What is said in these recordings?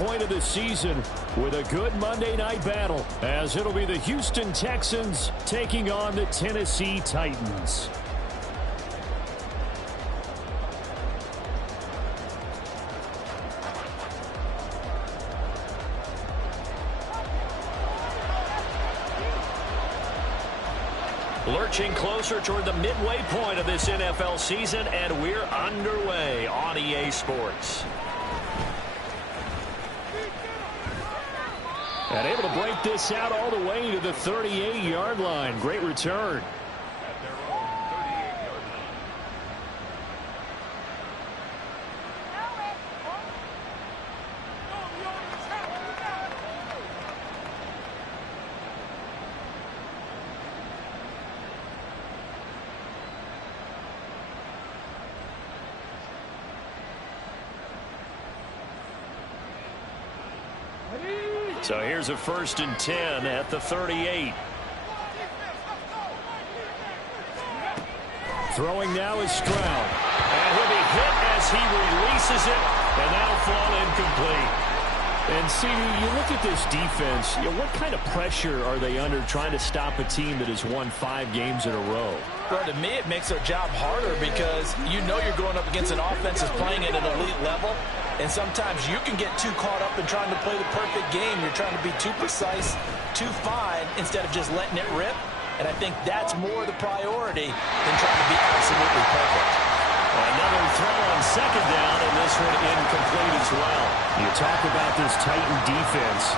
point of the season with a good Monday night battle, as it'll be the Houston Texans taking on the Tennessee Titans. Lurching closer toward the midway point of this NFL season, and we're underway on EA Sports. And able to break this out all the way to the 38-yard line. Great return. So here's a 1st and 10 at the 38. Throwing now is Stroud. And he'll be hit as he releases it, and that'll fall incomplete. And, CD, you look at this defense, what kind of pressure are they under trying to stop a team that has won 5 games in a row? Well, to me, it makes their job harder because you know you're going up against an offense that's playing at an elite level. And sometimes you can get too caught up in trying to play the perfect game. You're trying to be too precise, too fine, instead of just letting it rip. And I think that's more the priority than trying to be absolutely perfect. Another throw on 2nd down, and this one incomplete as well. You talk about this Titan defense.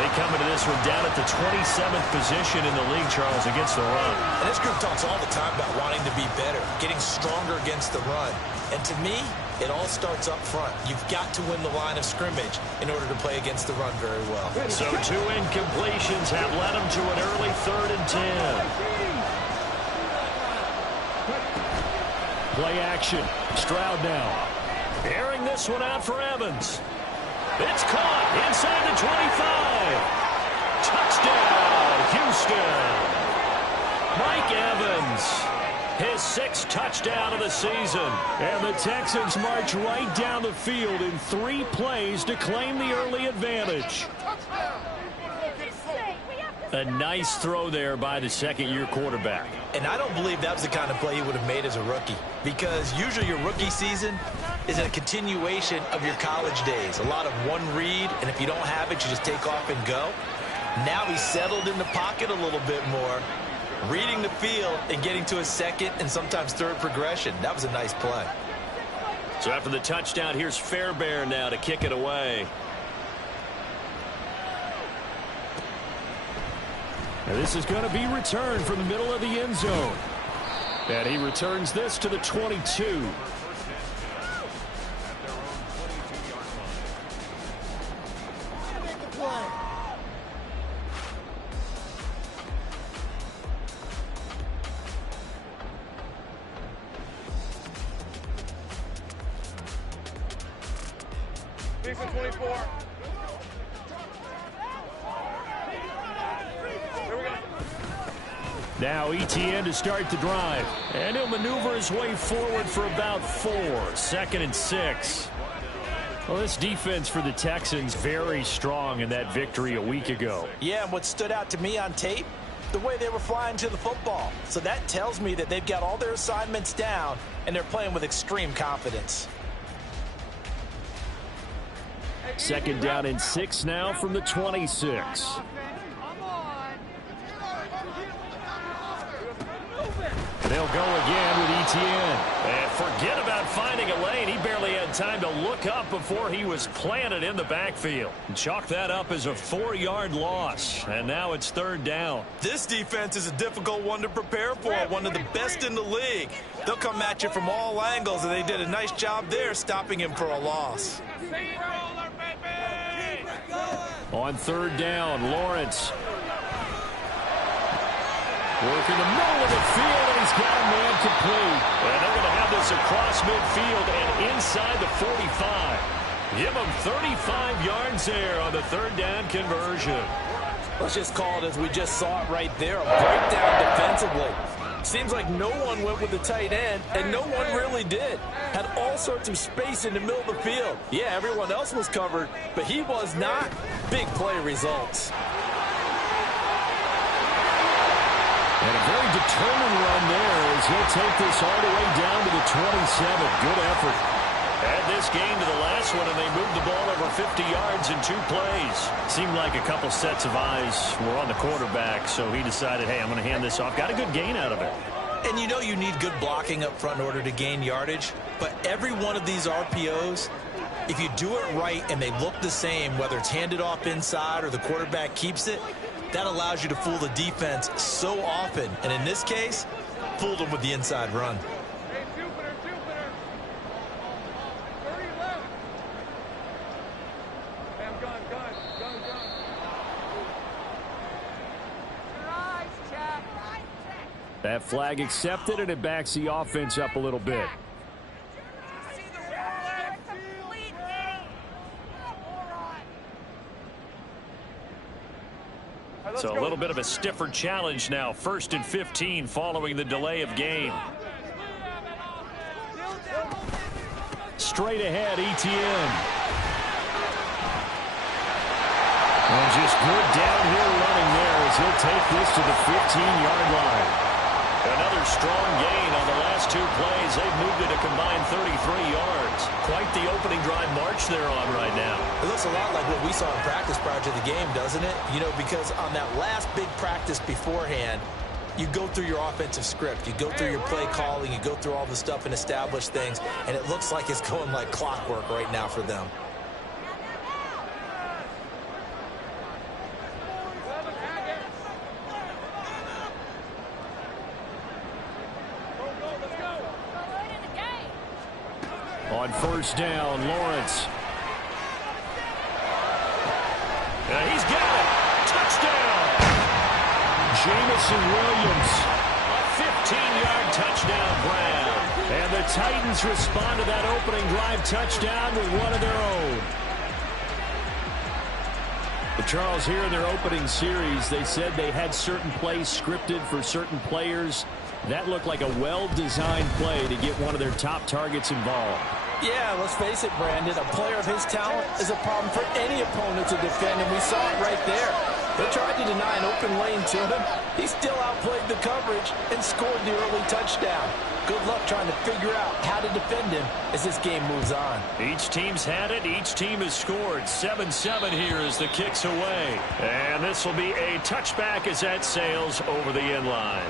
They come into this one down at the 27th position in the league, Charles, against the run. And this group talks all the time about wanting to be better, getting stronger against the run. And to me, it all starts up front. You've got to win the line of scrimmage in order to play against the run very well. So 2 incompletions have led them to an early 3rd and 10. Play action. Stroud now. Airing this one out for Evans. It's caught inside the 25. Touchdown, Houston. Mike Evans. His 6th touchdown of the season. And the Texans march right down the field in 3 plays to claim the early advantage. A nice throw there by the 2nd-year quarterback. And I don't believe that was the kind of play he would have made as a rookie, because usually your rookie season is a continuation of your college days. A lot of one read, and if you don't have it, you just take off and go. Now he's settled in the pocket a little bit more, reading the field and getting to a 2nd and sometimes 3rd progression. That was a nice play. So after the touchdown, here's Fairbairn now to kick it away. Now this is going to be returned from the middle of the end zone. And he returns this to the 22. M24. Now ETN to start the drive. And he'll maneuver his way forward for about 4. 2nd and 6. Well, this defense for the Texans very strong in that victory a week ago. Yeah, and what stood out to me on tape, the way they were flying to the football. So that tells me that they've got all their assignments down, and they're playing with extreme confidence. 2nd down and 6 now from the 26. They'll go again with ETN. And forget about finding a lane. He barely had time to look up before he was planted in the backfield. Chalk that up as a 4-yard loss. And now it's 3rd down. This defense is a difficult one to prepare for, one of the best in the league. They'll come at you from all angles, and they did a nice job there stopping him for a loss. On 3rd down, Lawrence. Working the middle of the field, and he's got a man complete. And they're going to have this across midfield and inside the 45. Give them 35 yards there on the 3rd down conversion. Let's just call it as we just saw it right there, a breakdown defensively. Seems like no one went with the tight end, and no one really did. Had all sorts of space in the middle of the field. Yeah, everyone else was covered, but he was not. Big play results. And a very determined run there as he'll take this all the way down to the 27. Good effort. Add this game to the last one, and they moved the ball over 50 yards in 2 plays. Seemed like a couple sets of eyes were on the quarterback, so he decided, hey, I'm going to hand this off. Got a good gain out of it. And you know you need good blocking up front in order to gain yardage, but every one of these RPOs, if you do it right and they look the same, whether it's handed off inside or the quarterback keeps it, that allows you to fool the defense so often. And in this case, fooled them with the inside run. Hey, Jupiter. 30 left. Damn, gun. That flag accepted, and it backs the offense up a little bit. So a little bit of a stiffer challenge now. 1st and 15 following the delay of game. Straight ahead, ETN. And just good downhill running there as he'll take this to the 15-yard line. Another strong gain on the last 2 plays. They've moved it a combined 33 yards. Quite the opening drive march they're on right now. It looks a lot like what we saw in practice prior to the game, doesn't it? You know, because on that last big practice beforehand, you go through your offensive script. You go through your play calling. You go through all the stuff and establish things. And it looks like it's going like clockwork right now for them. On 1st down, Lawrence. He's got it. Touchdown. Jamison Williams. A 15-yard touchdown grab. And the Titans respond to that opening drive touchdown with one of their own. But Charles, here in their opening series, they said they had certain plays scripted for certain players. That looked like a well-designed play to get one of their top targets involved. Yeah, let's face it, Brandon. A player of his talent is a problem for any opponent to defend, and we saw it right there. They tried to deny an open lane to him. He still outplayed the coverage and scored the early touchdown. Good luck trying to figure out how to defend him as this game moves on. Each team's had it. Each team has scored. 7-7 here as the kick's away. And this will be a touchback as that sails over the end line.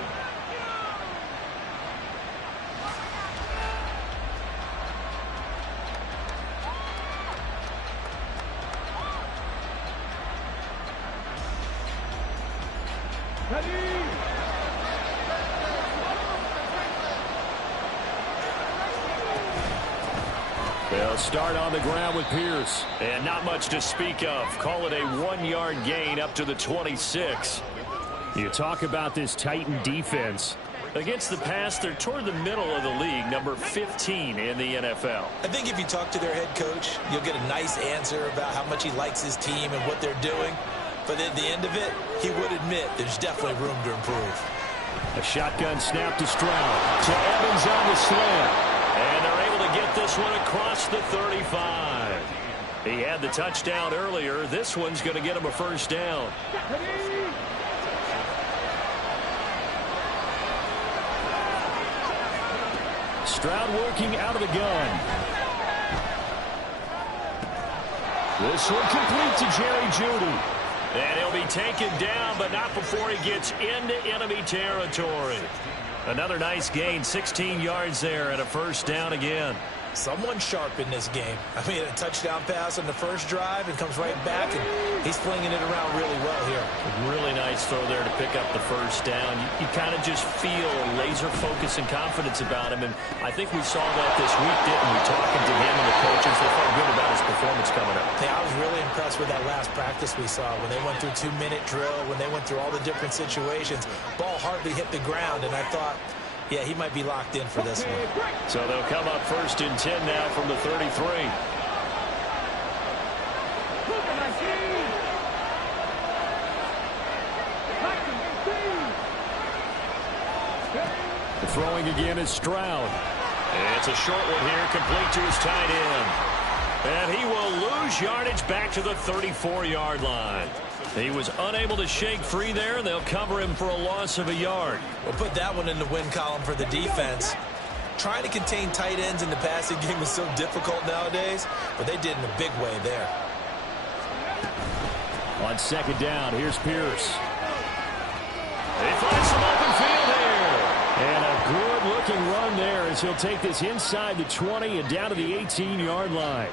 They'll start on the ground with Pierce. And not much to speak of. Call it a 1-yard gain up to the 26. You talk about this Titan defense. Against the pass, they're toward the middle of the league, number 15 in the NFL. I think if you talk to their head coach, you'll get a nice answer about how much he likes his team and what they're doing. But at the end of it, he would admit there's definitely room to improve. A shotgun snap to Stroud. To Evans on the slant. And they're able to get this one across the 35. He had the touchdown earlier. This one's going to get him a 1st down. Stroud working out of the gun. This one complete to Jerry Jeudy. And he'll be taken down, but not before he gets into enemy territory. Another nice gain, 16 yards there and a 1st down again. Someone sharp in this game. I mean, a touchdown pass on the first drive and comes right back, and he's flinging it around really well here. Really nice throw there to pick up the 1st down. You kind of just feel laser focus and confidence about him, and I think we saw that this week, didn't we? Talking to him and the coaches, they felt good about his performance coming up. Yeah, I was really impressed with that last practice we saw when they went through 2-minute drill, when they went through all the different situations. Ball hardly hit the ground, and I thought, yeah, he might be locked in for this one. So they'll come up 1st and 10 now from the 33. Throwing again is Stroud. And it's a short one here, complete to his tight end. And he will lose yardage back to the 34-yard line. He was unable to shake free there, and they'll cover him for a loss of a yard. We'll put that one in the win column for the defense. Trying to contain tight ends in the passing game is so difficult nowadays, but they did in a big way there. On second down, here's Pierce. He finds some open field here. And a good-looking run there as he'll take this inside the 20 and down to the 18-yard line.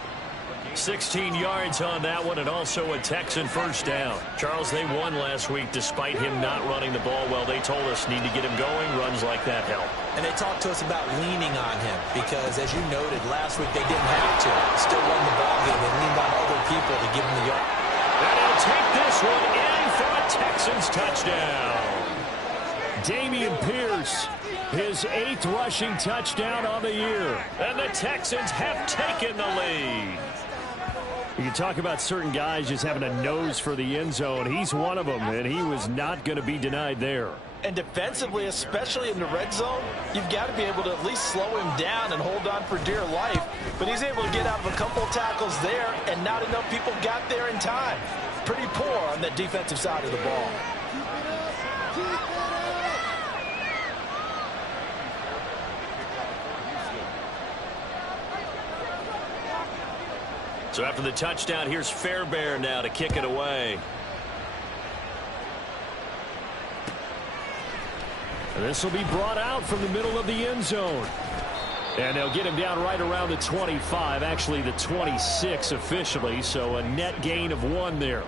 16 yards on that one, and also a Texan first down. Charles, they won last week despite him not running the ball well. They told us need to get him going. Runs like that help. And they talked to us about leaning on him because, as you noted, last week they didn't have to. Still won the ball game. They leaned on other people to give him the yard. And he'll take this one in for a Texans touchdown. Damian Pierce, his 8th rushing touchdown on the year. And the Texans have taken the lead. You can talk about certain guys just having a nose for the end zone. He's one of them, and he was not going to be denied there. And defensively, especially in the red zone, you've got to be able to at least slow him down and hold on for dear life. But he's able to get out of a couple of tackles there, and not enough people got there in time. Pretty poor on the defensive side of the ball. So after the touchdown, here's Fairbairn now to kick it away. And this will be brought out from the middle of the end zone. And they'll get him down right around the 25, actually the 26 officially, so a net gain of 1 there.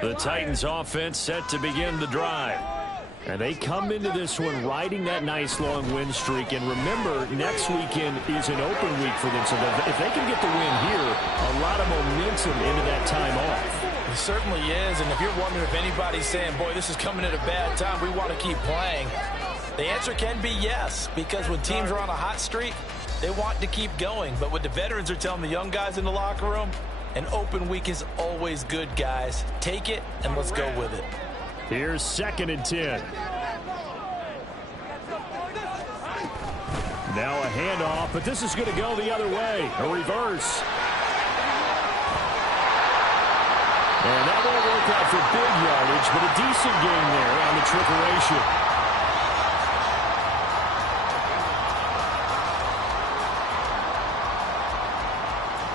The Titans offense set to begin the drive. And they come into this one riding that nice long win streak. And remember, next weekend is an open week for them. So if they can get the win here, a lot of momentum into that time off. It certainly is. And if you're wondering if anybody's saying, boy, this is coming at a bad time, we want to keep playing, the answer can be yes. Because when teams are on a hot streak, they want to keep going. But what the veterans are telling the young guys in the locker room, an open week is always good, guys. Take it, and let's go with it. Here's 2nd and 10. Now a handoff, but this is going to go the other way. A reverse. And that won't work out for big yardage, but a decent gain there on the trickeration.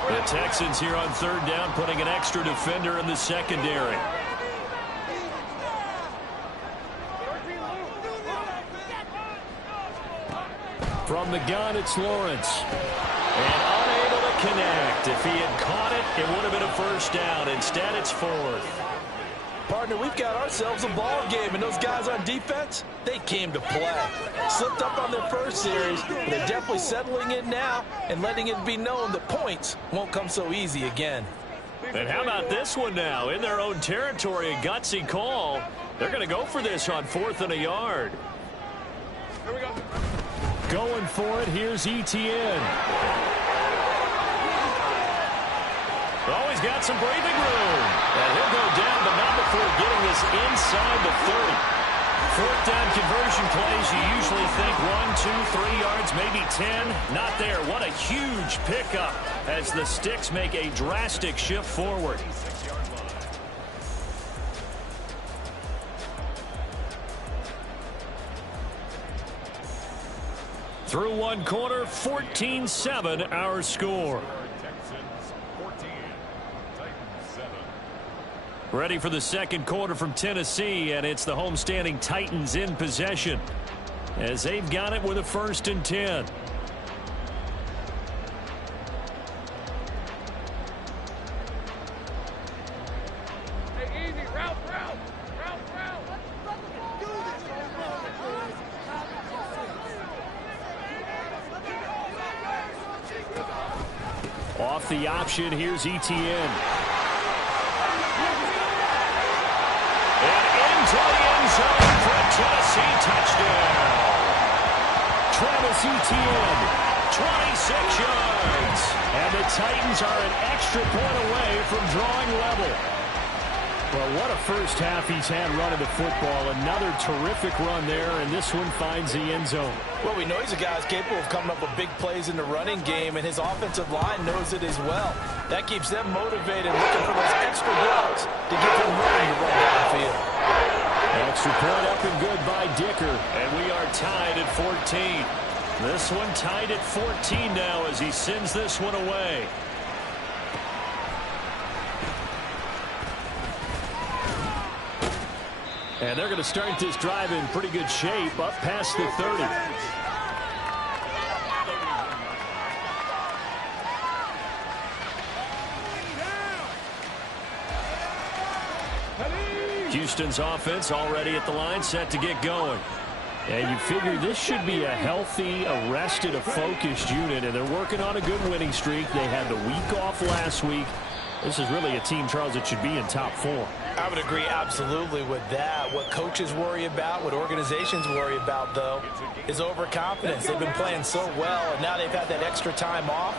The Texans here on 3rd down, putting an extra defender in the secondary. From the gun, it's Lawrence. And unable to connect. If he had caught it, it would have been a first down. Instead, it's 4th. Partner, we've got ourselves a ball game, and those guys on defense, they came to play. Slipped up on their first series, but they're definitely settling in now and letting it be known that points won't come so easy again. And how about this one now? In their own territory, a gutsy call. They're going to go for this on 4th and a yard. Here we go. Going for it, here's Etienne. Always got some breathing room. And he'll go down, but not before getting this inside the 30. 4th down conversion plays, you usually think 1, 2, 3 yards, maybe 10. Not there. What a huge pickup as the Sticks make a drastic shift forward. Through one quarter, 14-7 our score. Ready for the second quarter from Tennessee, and it's the homestanding Titans in possession as they've got it with a 1st and 10. Hey, easy. Route. Off the option, here's Etienne. To the end zone for a Tennessee touchdown. Travis Etienne 26 yards. And the Titans are an extra point away from drawing level. Well, what a first half he's had running the football. Another terrific run there, and this one finds the end zone. Well, we know he's a guy who's capable of coming up with big plays in the running game, and his offensive line knows it as well. That keeps them motivated, looking for those extra blocks to get them running to run down the field. Extra point up and good by Dicker, and we are tied at 14. This one tied at 14 now as he sends this one away. And they're going to start this drive in pretty good shape, up past the 30. Houston's offense already at the line, set to get going. And you figure this should be a healthy, a rested, a focused unit, and they're working on a good winning streak. They had the week off last week. This is really a team, Charles, that should be in top form. I would agree absolutely with that. What coaches worry about, what organizations worry about, though, is overconfidence. They've been playing so well, and now they've had that extra time off.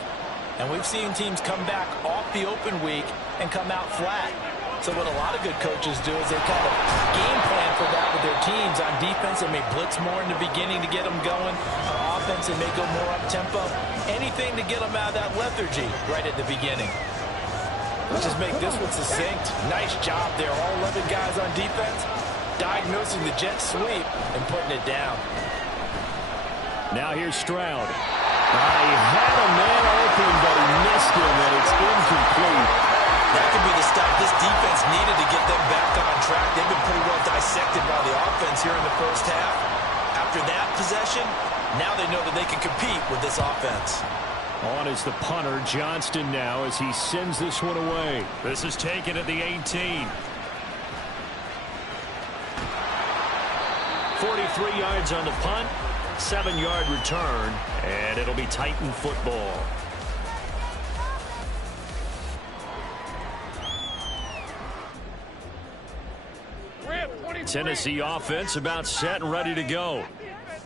And we've seen teams come back off the open week and come out flat. So what a lot of good coaches do is they kind of game plan for that with their teams. On defense, they may blitz more in the beginning to get them going. On offense, they may go more up-tempo. Anything to get them out of that lethargy right at the beginning. Let's just make this one succinct. Nice job there. All 11 guys on defense diagnosing the jet sweep and putting it down. Now here's Stroud. He had a man open, but he missed him, and it's incomplete. That could be the stop this defense needed to get them back on track. They've been pretty well dissected by the offense here in the first half. After that possession, now they know that they can compete with this offense. On is the punter, Johnston, now as he sends this one away. This is taken at the 18. 43 yards on the punt, 7-yard return, and it'll be Titan football. Tennessee offense about set and ready to go.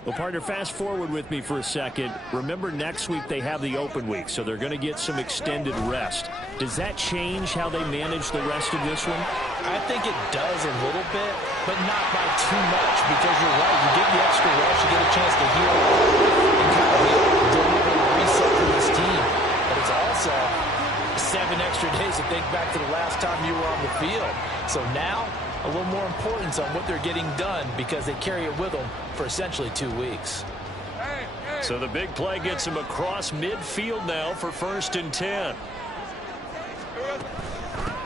Well, partner, fast forward with me for a second. Remember, next week they have the open week, so they're going to get some extended rest. Does that change how they manage the rest of this one? I think it does a little bit, but not by too much, because you're right. You get the extra rest, you get a chance to heal and kind of deliver a reset for this team. But it's also 7 extra days to think back to the last time you were on the field. So now, a little more importance on what they're getting done because they carry it with them for essentially 2 weeks. So the big play gets him across midfield now for 1st and 10.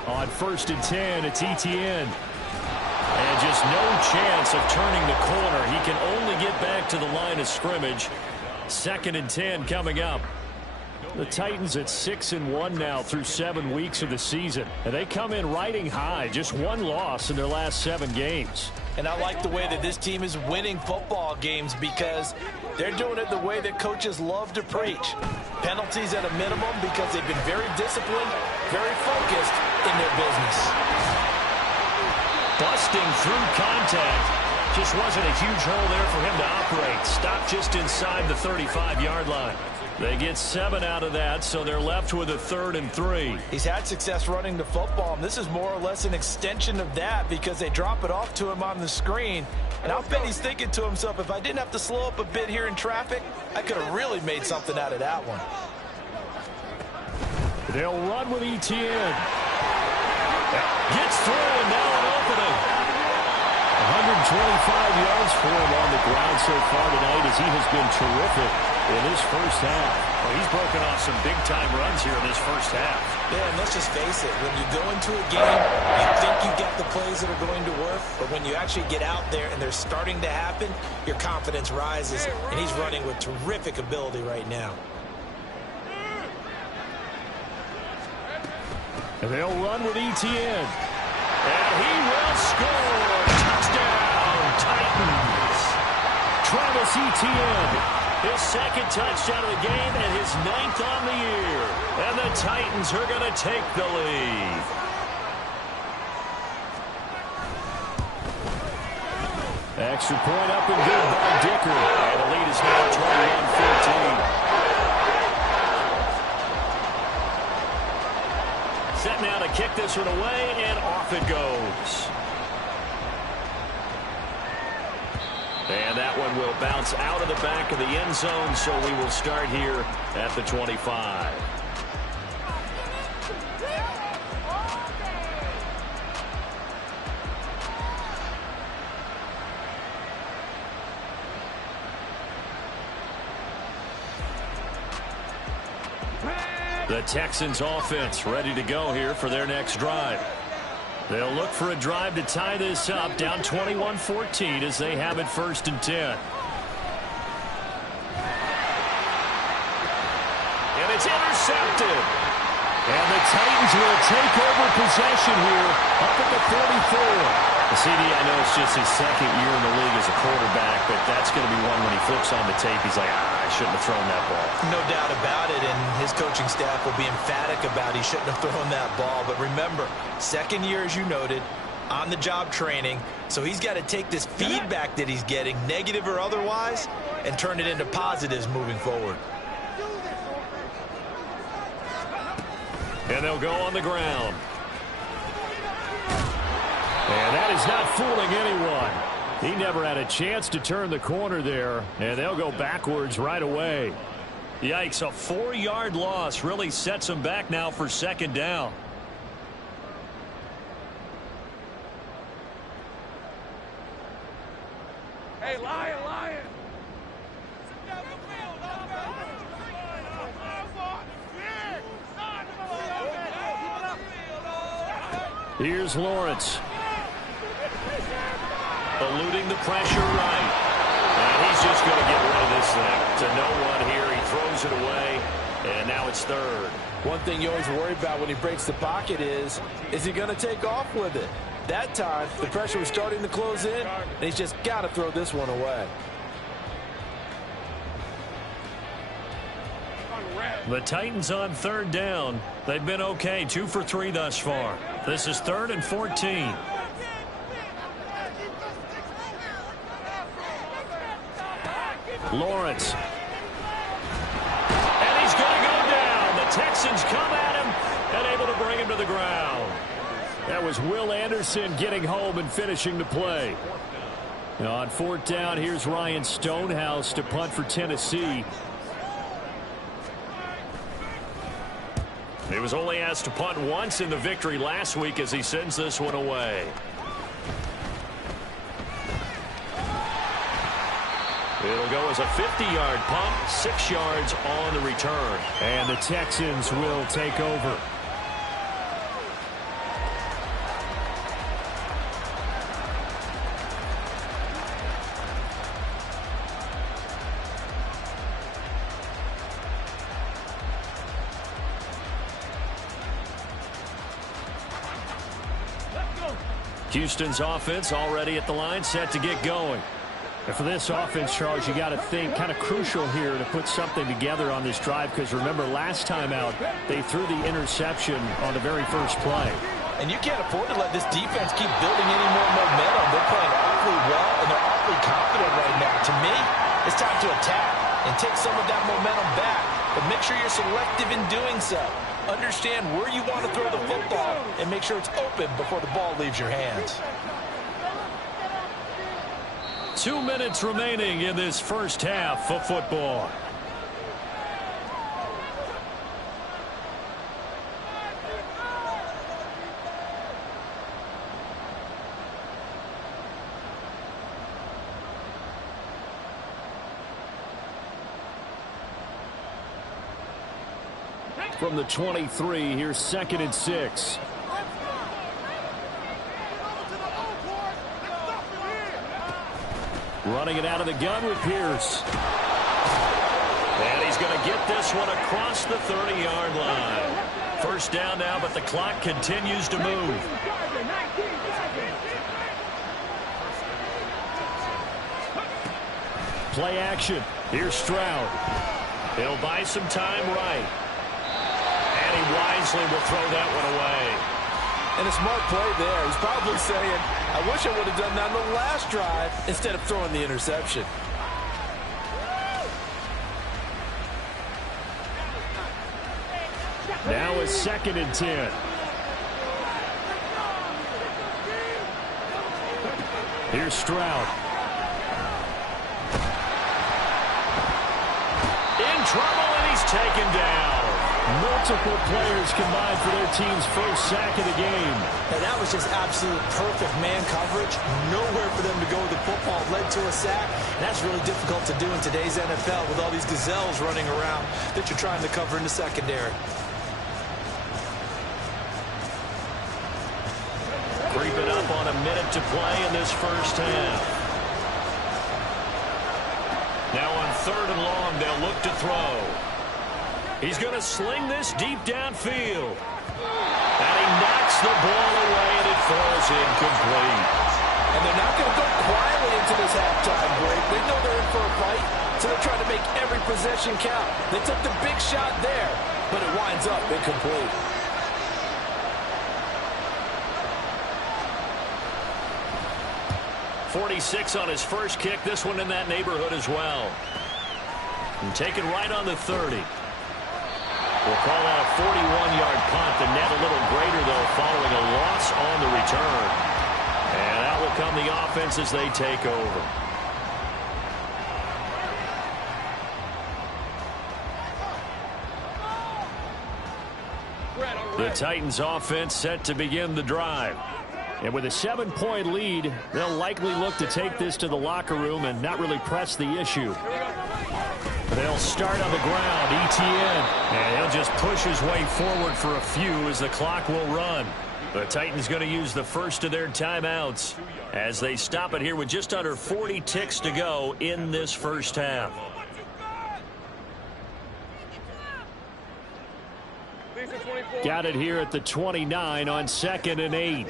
On 1st and 10, it's Etienne. And just no chance of turning the corner. He can only get back to the line of scrimmage. 2nd and 10 coming up. The Titans at 6-1 now through 7 weeks of the season. And they come in riding high. Just 1 loss in their last 7 games. And I like the way that this team is winning football games because they're doing it the way that coaches love to preach. Penalties at a minimum because they've been very disciplined, very focused in their business. Busting through contact. Just wasn't a huge hole there for him to operate. Stopped just inside the 35-yard line. They get 7 out of that, so they're left with a 3rd and 3. He's had success running the football, and this is more or less an extension of that because they drop it off to him on the screen. And I'll bet he's thinking to himself, if I didn't have to slow up a bit here in traffic, I could have really made something out of that one. They'll run with Etienne. Gets through, and now an opening. 125 yards for him on the ground so far tonight as he has been terrific in his first half. Well, he's broken off some big-time runs here in this first half. Yeah, and let's just face it. When you go into a game, you think you get the plays that are going to work, but when you actually get out there and they're starting to happen, your confidence rises, and he's running with terrific ability right now. And they'll run with Etienne. And he will score. Touchdown, Titans. Travis Etienne, his 2nd touchdown of the game and his 9th on the year. And the Titans are going to take the lead. Extra point up and good by Dicker. And the lead is now 21-14. set now to kick this one away, and off it goes. And that one will bounce out of the back of the end zone, so we will start here at the 25. The Texans offense ready to go here for their next drive. They'll look for a drive to tie this up, down 21-14 as they have it 1st and 10. And it's intercepted. And the Titans will take over possession here up at the 44. CD, I know it's just his 2nd year in the league as a quarterback, but that's going to be one when he flips on the tape, he's like, I shouldn't have thrown that ball. No doubt about it, and his coaching staff will be emphatic about he shouldn't have thrown that ball. But remember, 2nd year, as you noted, on-the-job training, so he's got to take this feedback that he's getting, negative or otherwise, and turn it into positives moving forward. And they'll go on the ground. And that is not fooling anyone. He never had a chance to turn the corner there, and they'll go backwards right away. Yikes, a 4-yard loss really sets them back now for 2nd down. Hey, Lion, Lion. Here's Lawrence. Eluding the pressure right. And he's just going to get rid of this thing. To no one here. He throws it away. And now it's 3rd. One thing you always worry about when he breaks the pocket is he going to take off with it? That time, the pressure was starting to close in, and he's just got to throw this one away. The Titans on 3rd down. They've been okay, 2 for 3 thus far. This is 3rd and 14. Lawrence. And he's going to go down. The Texans come at him and able to bring him to the ground. That was Will Anderson getting home and finishing the play. Now on 4th down, here's Ryan Stonehouse to punt for Tennessee. He was only asked to punt once in the victory last week as he sends this one away. It'll go as a 50-yard punt, 6 yards on the return. And the Texans will take over. Houston's offense already at the line, set to get going. And for this offense, Charles, you got to think kind of crucial here to put something together on this drive, because remember last time out they threw the interception on the very first play. And you can't afford to let this defense keep building any more momentum. They're playing awfully well, and they're awfully confident right now. To me, it's time to attack and take some of that momentum back. But make sure you're selective in doing so. Understand where you want to throw the football and make sure it's open before the ball leaves your hands. 2 minutes remaining in this first half of football. From the 23, here's 2nd and 6. Running it out of the gun with Pierce. And he's going to get this one across the 30-yard line. First down now, but the clock continues to move. Play action. Here's Stroud. He'll buy some time right. And he wisely will throw that one away. And a smart play there. He's probably saying, I wish I would have done that on the last drive instead of throwing the interception. Now it's 2nd and 10. Here's Stroud. In trouble, and he's taken down. Multiple players combined for their team's first sack of the game. And that was just absolute perfect man coverage. Nowhere for them to go with the football. Led to a sack. And that's really difficult to do in today's NFL with all these gazelles running around that you're trying to cover in the secondary. Creeping up on a minute to play in this first half. Now on 3rd and long, they'll look to throw. He's going to sling this deep downfield. And he knocks the ball away, and it falls incomplete. And they're not going to go quietly into this halftime break. They know they're in for a fight, so they're trying to make every possession count. They took the big shot there, but it winds up incomplete. .46 on his first kick. This one in that neighborhood as well. And taken right on the 30. We'll call that a 41-yard punt. The net a little greater, though, following a loss on the return. And out will come the offense as they take over. The Titans offense set to begin the drive. And with a 7-point lead, they'll likely look to take this to the locker room and not really press the issue. They'll start on the ground, ETN, and he'll just push his way forward for a few as the clock will run. The Titans going to use the first of their timeouts as they stop it here with just under 40 ticks to go in this first half. Got it here at the 29 on 2nd and 8.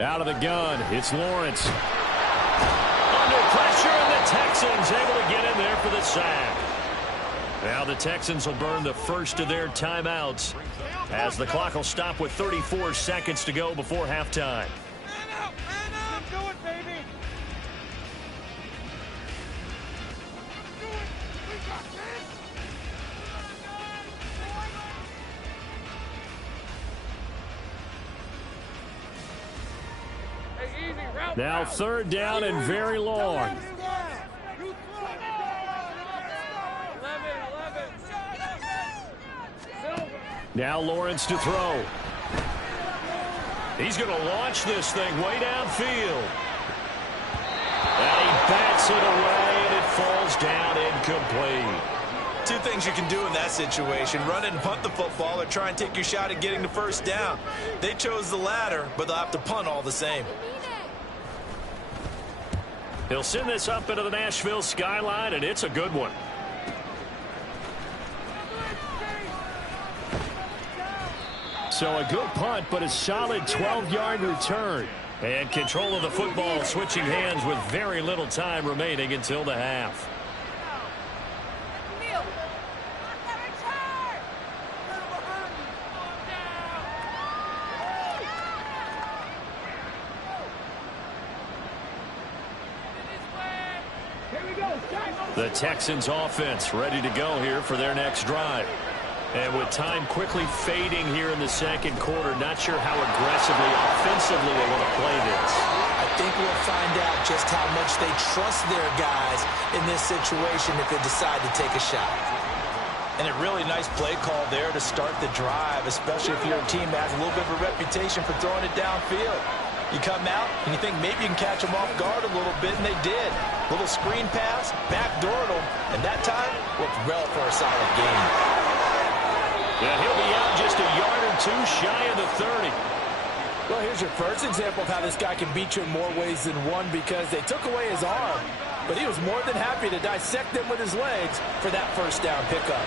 Out of the gun, it's Lawrence. Under pressure, and the Texans able to get in there for the sack. Now the Texans will burn the first of their timeouts as the clock will stop with 34 seconds to go before halftime. Now 3rd down and very long. Now Lawrence to throw. He's going to launch this thing way downfield. And he bats it away, and it falls down incomplete. Two things you can do in that situation: run it and punt the football, or try and take your shot at getting the first down. They chose the latter, but they'll have to punt all the same. He'll send this up into the Nashville skyline, and it's a good one. So a good punt, but a solid 12-yard return. And control of the football switching hands with very little time remaining until the half. The Texans offense ready to go here for their next drive. And with time quickly fading here in the second quarter, not sure how aggressively, offensively they want to play this. I think we'll find out just how much they trust their guys in this situation if they decide to take a shot. And a really nice play call there to start the drive, especially if you're a team that has a little bit of a reputation for throwing it downfield. You come out and you think maybe you can catch them off guard a little bit, and they did. Little screen pass, backdoored them, and that time looked well for a solid game. Yeah, he'll be out just a yard or two shy of the 30. Well, here's your first example of how this guy can beat you in more ways than one, because they took away his arm, but he was more than happy to dissect them with his legs for that first down pickup.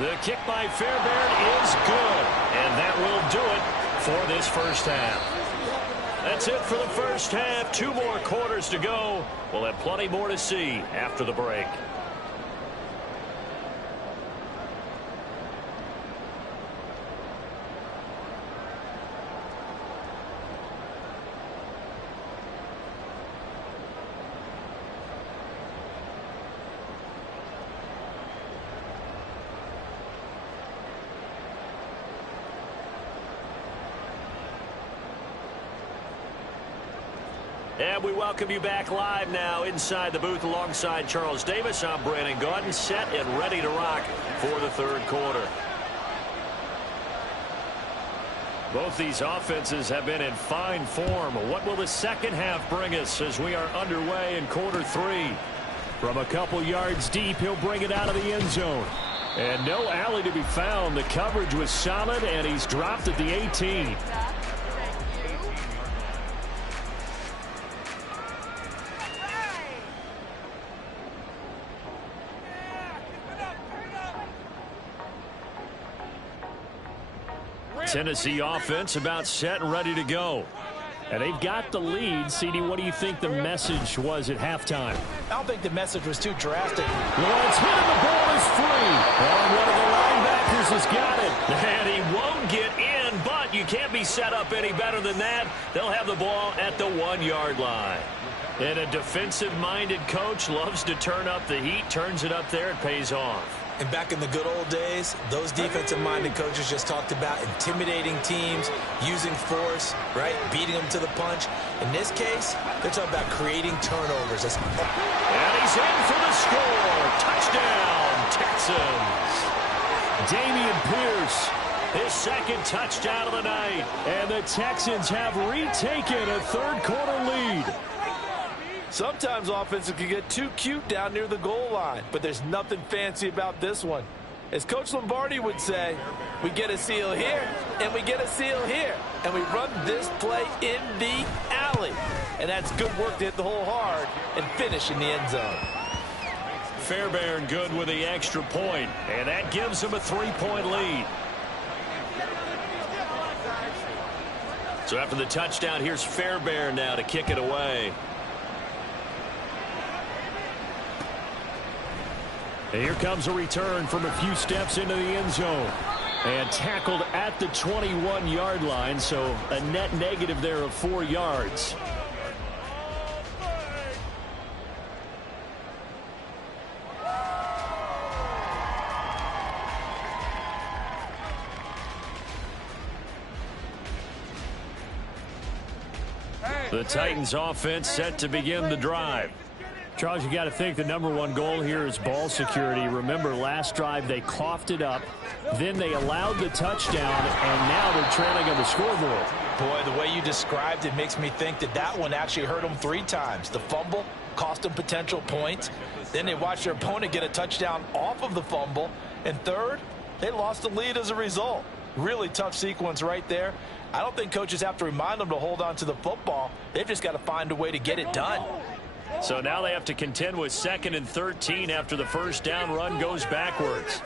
The kick by Fairbairn is good, and that will do it for this first half. That's it for the first half. 2 more quarters to go. We'll have plenty more to see after the break. And we welcome you back live now inside the booth alongside Charles Davis. I'm Brandon Gaudin, set and ready to rock for the third quarter. Both these offenses have been in fine form. What will the second half bring us as we are underway in quarter three? From a couple yards deep, he'll bring it out of the end zone. And no alley to be found. The coverage was solid, and he's dropped at the 18. Tennessee offense about set and ready to go. And they've got the lead. CD, what do you think the message was at halftime? I don't think the message was too drastic. Lawrence hit him. The ball is free. And one of the linebackers has got it. And he won't get in, but you can't be set up any better than that. They'll have the ball at the 1-yard line. And a defensive-minded coach loves to turn up the heat, turns it up there, it pays off. And back in the good old days, those defensive-minded coaches just talked about intimidating teams, using force, right, beating them to the punch. In this case, they're talking about creating turnovers. And he's in for the score. Touchdown, Texans. Dameon Pierce, his second touchdown of the night. And the Texans have retaken a third-quarter lead. Sometimes offenses can get too cute down near the goal line, but there's nothing fancy about this one. As Coach Lombardi would say, we get a seal here, and we get a seal here, and we run this play in the alley. And that's good work to hit the hole hard and finish in the end zone. Fairbairn good with the extra point, and that gives him a 3-point lead. So after the touchdown, here's Fairbairn now to kick it away. Here comes a return from a few steps into the end zone. And tackled at the 21-yard line, so a net negative there of 4 yards. The Titans offense set to begin the drive. Charles, you got to think the #1 goal here is ball security. Remember, last drive they coughed it up, then they allowed the touchdown, and now they're trailing on the scoreboard. Boy, the way you described it makes me think that that one actually hurt them 3 times. The fumble cost them potential points. Then they watched their opponent get a touchdown off of the fumble. And third, they lost the lead as a result. Really tough sequence right there. I don't think coaches have to remind them to hold on to the football. They've just got to find a way to get it done. So now they have to contend with 2nd and 13 after the first down run goes backwards.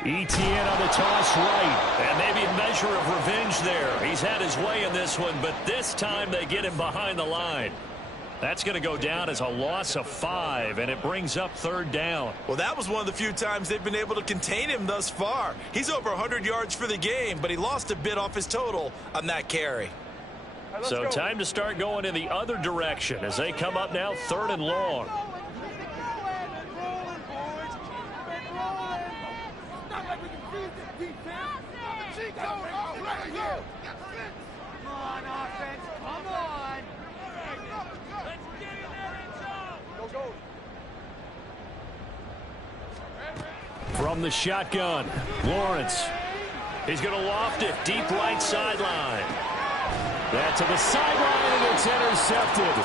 Etienne on the toss right. And maybe a measure of revenge there. He's had his way in this one, but this time they get him behind the line. That's going to go down as a loss of 5, and it brings up 3rd down. Well, that was one of the few times they've been able to contain him thus far. He's over 100 yards for the game, but he lost a bit off his total on that carry. So time to start going in the other direction as they come up now 3rd and long. From the shotgun, Lawrence. He's going to loft it deep right sideline. That to the sideline, and it's intercepted.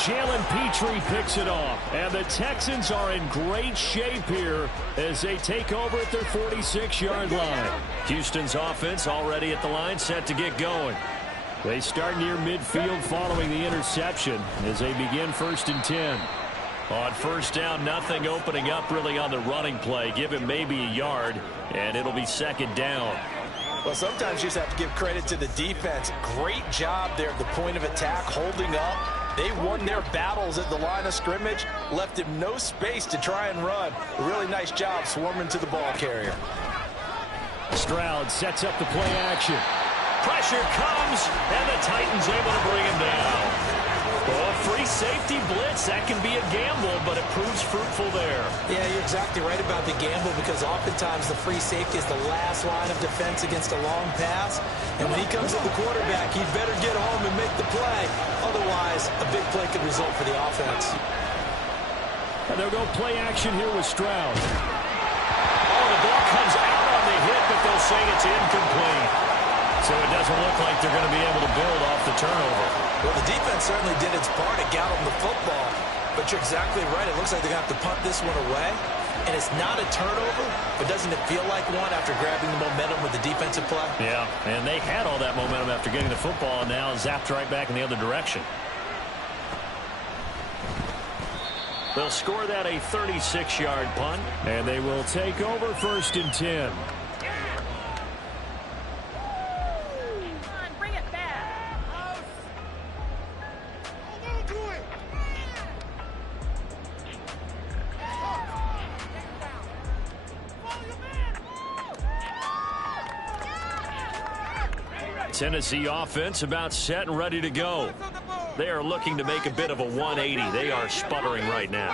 Jalen Petrie picks it off, and the Texans are in great shape here as they take over at their 46-yard line. Houston's offense already at the line, set to get going. They start near midfield following the interception as they begin 1st and 10. On first down, nothing opening up really on the running play. Give him maybe a yard, and it'll be 2nd down. Well, sometimes you just have to give credit to the defense. Great job there at the point of attack, holding up. They won their battles at the line of scrimmage, left him no space to try and run. A really nice job swarming to the ball carrier. Stroud sets up the play action. Pressure comes, and the Titans able to bring him down. Both free safety blitz, that can be a gamble, but it proves fruitful there. Yeah, you're exactly right about the gamble because oftentimes the free safety is the last line of defense against a long pass. And when he comes at the quarterback, he'd better get home and make the play. Otherwise, a big play could result for the offense. And they'll go play action here with Stroud. Oh, the ball comes out on the hit, but they'll say it's incomplete. So it doesn't look like they're going to be able to build off the turnover. Well, the defense certainly did its part to got them the football. But you're exactly right. It looks like they're going to have to punt this one away. And it's not a turnover, but doesn't it feel like one after grabbing the momentum with the defensive play? Yeah, and they had all that momentum after getting the football, and now zapped right back in the other direction. They'll score that a 36-yard punt, and they will take over 1st and 10. Tennessee offense about set and ready to go. They are looking to make a bit of a 180. They are sputtering right now.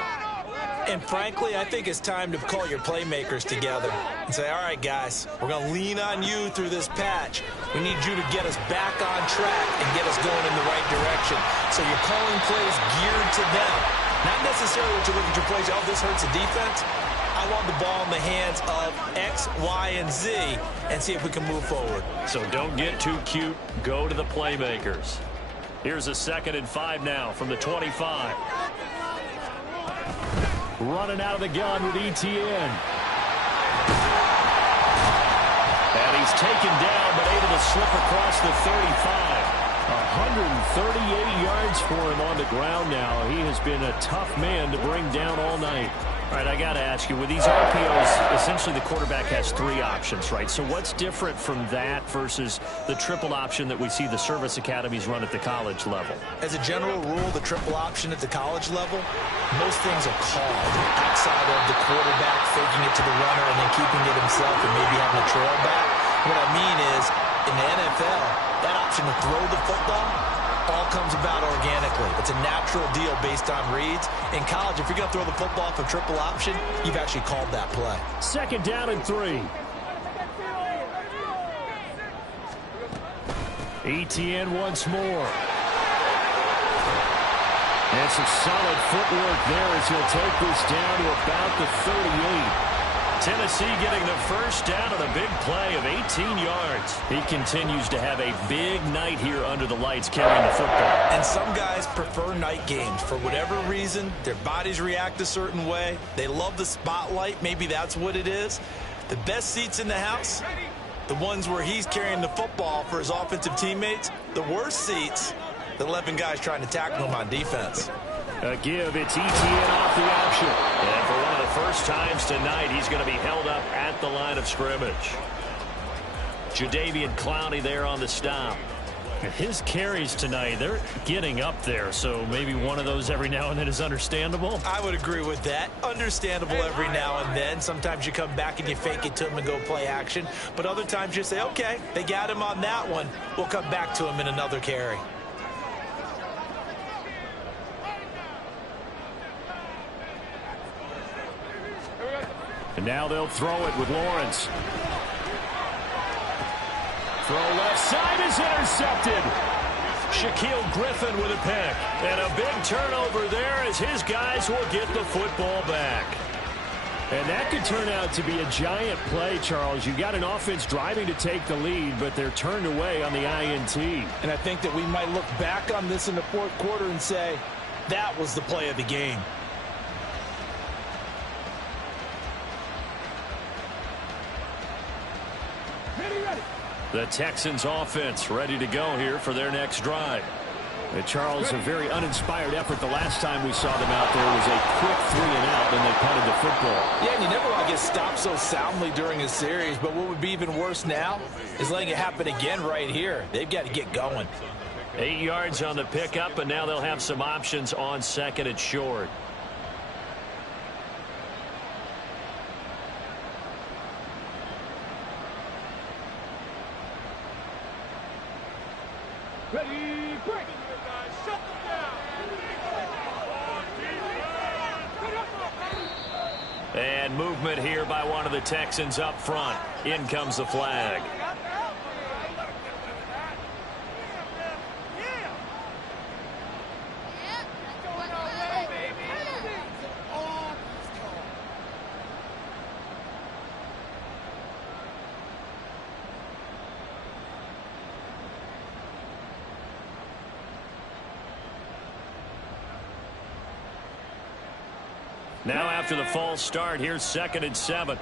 And frankly, I think it's time to call your playmakers together and say, all right, guys, we're going to lean on you through this patch. We need you to get us back on track and get us going in the right direction. So you're calling plays geared to them. Not necessarily that you look at your plays, oh, this hurts the defense. I want the ball in the hands of X, Y, and Z and see if we can move forward. So don't get too cute. Go to the playmakers. Here's a 2nd and 5 now from the 25. Running out of the gun with ETN. And he's taken down but able to slip across the 35. 138 yards for him on the ground now. He has been a tough man to bring down all night. All right, I got to ask you, with these RPOs, essentially the quarterback has 3 options, right? So what's different from that versus the triple option that we see the service academies run at the college level? As a general rule, the triple option at the college level, most things are called outside of the quarterback faking it to the runner and then keeping it himself and maybe having a trail back. What I mean is, in the NFL, that option to throw the football all comes about organically. It's a natural deal based on reads. In college, if you're going to throw the football for triple option, you've actually called that play. 2nd down and 3. ETN once more. And some solid footwork there as he'll take this down to about the 38. Tennessee getting the 1st down on a big play of 18 yards. He continues to have a big night here under the lights carrying the football. And some guys prefer night games. For whatever reason, their bodies react a certain way. They love the spotlight. Maybe that's what it is. The best seats in the house, the ones where he's carrying the football for his offensive teammates. The worst seats, the 11 guys trying to tackle him on defense. A give, it's ETN off the option. And for one of the first times tonight, he's going to be held up at the line of scrimmage. Jadeveon Clowney there on the stop. His carries tonight, they're getting up there, so maybe one of those every now and then is understandable. I would agree with that. Understandable every now and then. Sometimes you come back and you fake it to him and go play action. But other times you say, okay, they got him on that one. We'll come back to him in another carry. And now they'll throw it with Lawrence. Throw left side is intercepted. Shaquille Griffin with a pick. And a big turnover there as his guys will get the football back. And that could turn out to be a giant play, Charles. You got an offense driving to take the lead, but they're turned away on the INT. And I think that we might look back on this in the 4th quarter and say, that was the play of the game. The Texans offense ready to go here for their next drive. Charles, a very uninspired effort the last time we saw them out there was a quick 3-and-out, and they punted the football. Yeah, and you never want to get stopped so soundly during a series, but what would be even worse now is letting it happen again right here. They've got to get going. 8 yards on the pickup, and now they'll have some options on 2nd and short. Ready, break. Shut them down. And movement here by one of the Texans up front. In comes the flag. Now after the false start, here's 2nd and 7.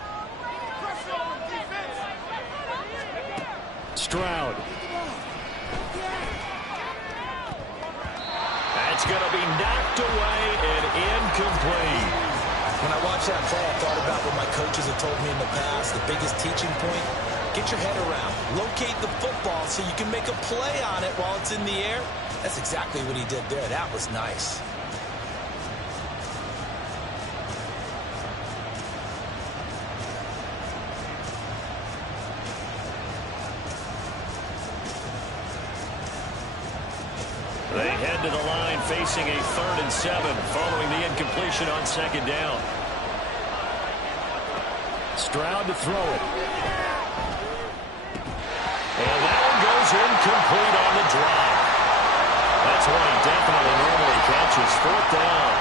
Stroud. That's going to be knocked away and incomplete. When I watched that play, I thought about what my coaches have told me in the past. The biggest teaching point, get your head around. Locate the football so you can make a play on it while it's in the air. That's exactly what he did there. That was nice. They head to the line facing a 3rd and 7 following the incompletion on 2nd down. Stroud to throw it. And that one goes incomplete on the drop. That's one he definitely normally catches. 4th down.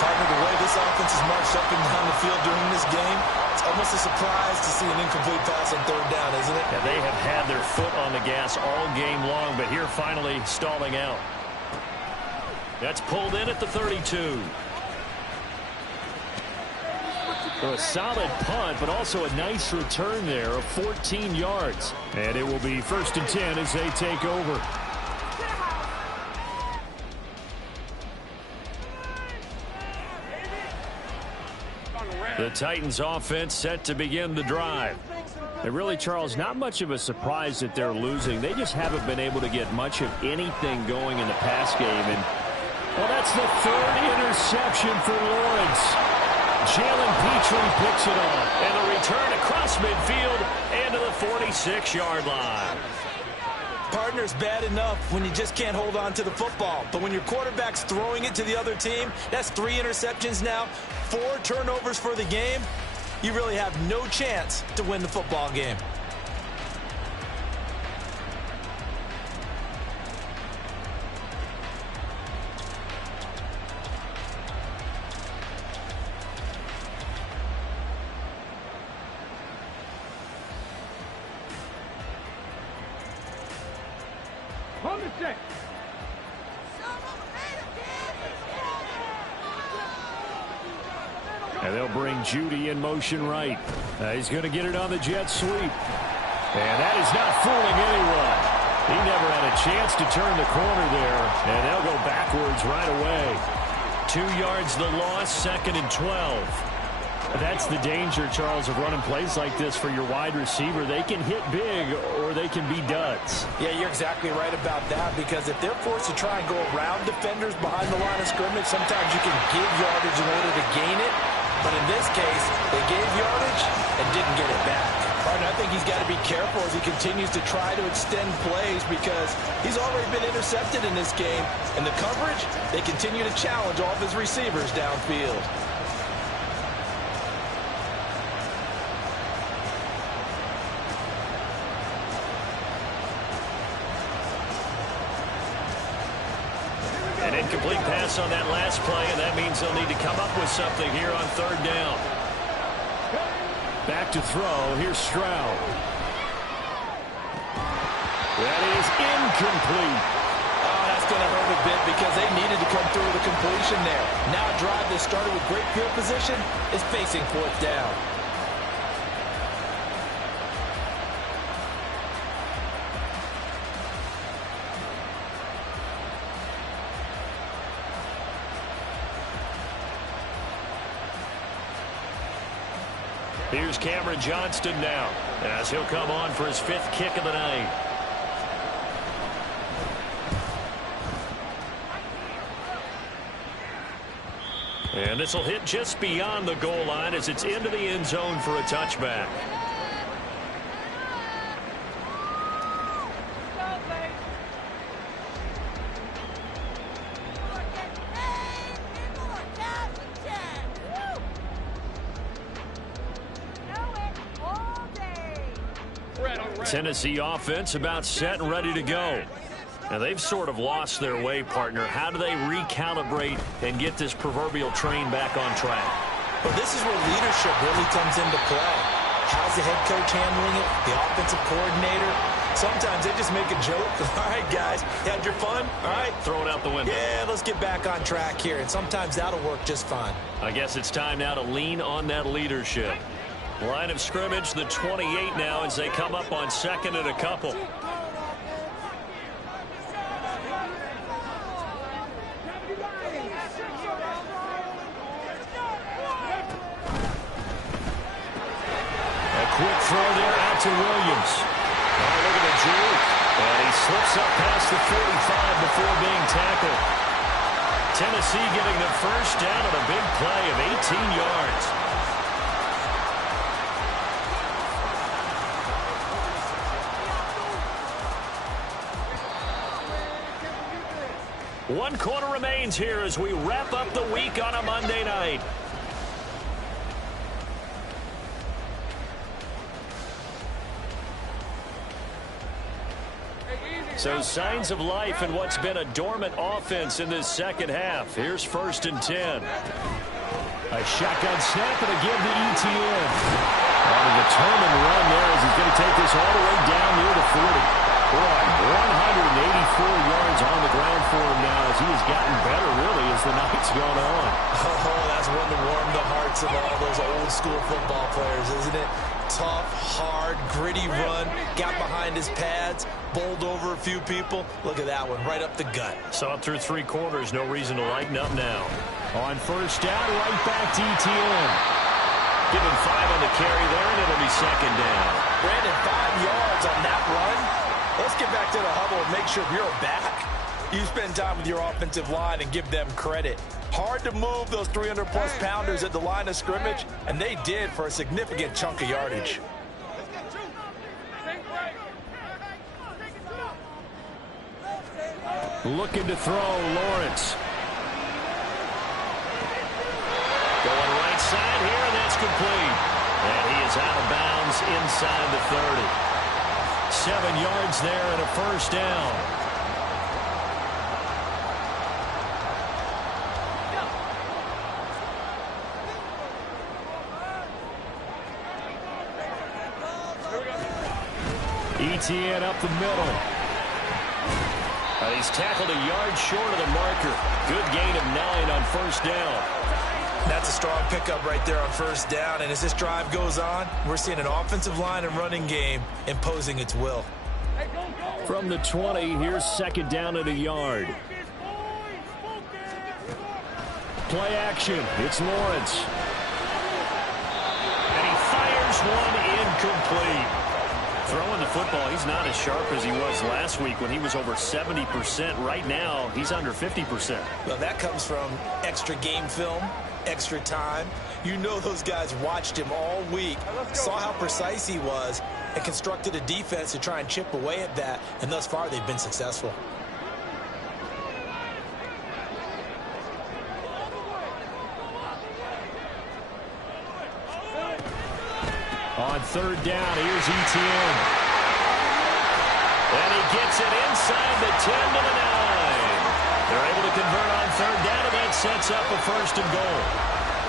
Partner, the way this offense has marched up and down the field during this game, it's almost a surprise to see an incomplete pass on 3rd down, isn't it? Yeah, they have had their foot on the gas all game long, but here finally stalling out. That's pulled in at the 32. So a solid punt, but also a nice return there of 14 yards. And it will be 1st and 10 as they take over. The Titans offense set to begin the drive. And really, Charles, not much of a surprise that they're losing. They just haven't been able to get much of anything going in the pass game. And, well, that's the 3rd interception for Lawrence. Jalen Petrie picks it off. And the return across midfield and to the 46-yard line. Partner's bad enough when you just can't hold on to the football. But when your quarterback's throwing it to the other team, that's 3 interceptions now, 4 turnovers for the game. You really have no chance to win the football game. And they'll bring Judy in motion right. He's going to get it on the jet sweep. And that is not fooling anyone. He never had a chance to turn the corner there. And they'll go backwards right away. 2 yards the loss, 2nd and 12. That's the danger, Charles, of running plays like this for your wide receiver. They can hit big or they can be duds. Yeah, you're exactly right about that, because if they're forced to try and go around defenders behind the line of scrimmage, sometimes you can give yardage in order to gain it. But in this case, they gave yardage and didn't get it back. Partner, I think he's got to be careful as he continues to try to extend plays, because he's already been intercepted in this game. And the coverage, they continue to challenge all of his receivers downfield. An incomplete pass on that last play, and that means they'll need to come up with something here on 3rd down. Back to throw. Here's Stroud. That is incomplete. Oh, that's going to hurt a bit, because they needed to come through with a completion there. Now a drive that started with great field position is facing 4th down. Here's Cameron Johnston now, as he'll come on for his 5th kick of the night. And this will hit just beyond the goal line as it's into the end zone for a touchback. Tennessee offense about set and ready to go. Now, they've sort of lost their way, partner. How do they recalibrate and get this proverbial train back on track? Well, this is where leadership really comes into play. How's the head coach handling it? The offensive coordinator? Sometimes they just make a joke. All right, guys, you had your fun? All right. Throw it out the window. Yeah, let's get back on track here. And sometimes that'll work just fine. I guess it's time now to lean on that leadership. Line of scrimmage, the 28 now as they come up on second and a couple. Quick throw there out to Williams. Oh, look at the juke. And he slips up past the 45 before being tackled. Tennessee getting the first down on a big play of 18 yards. One quarter remains here as we wrap up the week on a Monday night. So signs of life in what's been a dormant offense in this second half. Here's 1st and 10. A shotgun snap and a give to Etienne. On a determined run there as he's going to take this all the way down near the 40. Boy, 184 yards on the ground for him now as he has gotten better really as the night's gone on. Oh, that's one to warm the hearts of all those old school football players, isn't it? Tough, hard, gritty run, got behind his pads, bowled over a few people. Look at that one, right up the gut. Saw it through 3 quarters, no reason to lighten up now. On 1st down, right back to Etienne. Give him 5 on the carry there, and it'll be 2nd down. Brandon, 5 yards on that run. Let's get back to the huddle and make sure you're back. You spend time with your offensive line and give them credit. Hard to move those 300-plus pounders at the line of scrimmage, and they did for a significant chunk of yardage. Looking to throw, Lawrence. Going right side here, and that's complete. And he is out of bounds inside the 30. 7 yards there and a 1st down. Etienne up the middle. He's tackled a yard short of the marker. Good gain of 9 on 1st down. That's a strong pickup right there on 1st down. And as this drive goes on, we're seeing an offensive line and running game imposing its will. From the 20, here's 2nd down at a yard. Play action. It's Lawrence. And he fires one incomplete. Throwing the football, he's not as sharp as he was last week when he was over 70%. Right now, he's under 50%. Well, that comes from extra game film, extra time. You know those guys watched him all week, saw how precise he was, and constructed a defense to try and chip away at that, and thus far they've been successful. On 3rd down, here's Etienne. And he gets it inside the 10 to the 9. They're able to convert on 3rd down, and that sets up a 1st and goal.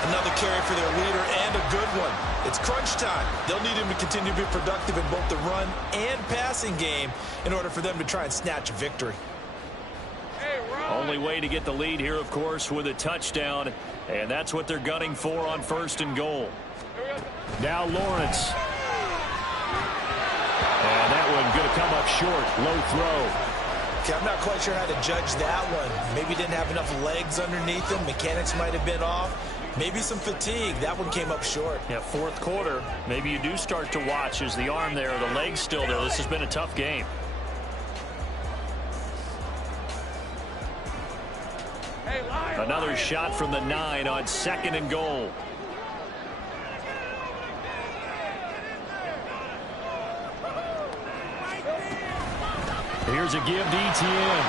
Another carry for their leader and a good one. It's crunch time. They'll need him to continue to be productive in both the run and passing game in order for them to try and snatch a victory. Only way to get the lead here, of course, with a touchdown, and that's what they're gunning for on 1st and goal. Now Lawrence. And that one going to come up short. Low throw. Okay, I'm not quite sure how to judge that one. Maybe didn't have enough legs underneath him. Mechanics might have been off. Maybe some fatigue. That one came up short. Yeah, 4th quarter. Maybe you do start to watch as the arm there, the leg's still there. This has been a tough game. Another shot from the 9 on 2nd and goal. Here's a give to Etienne.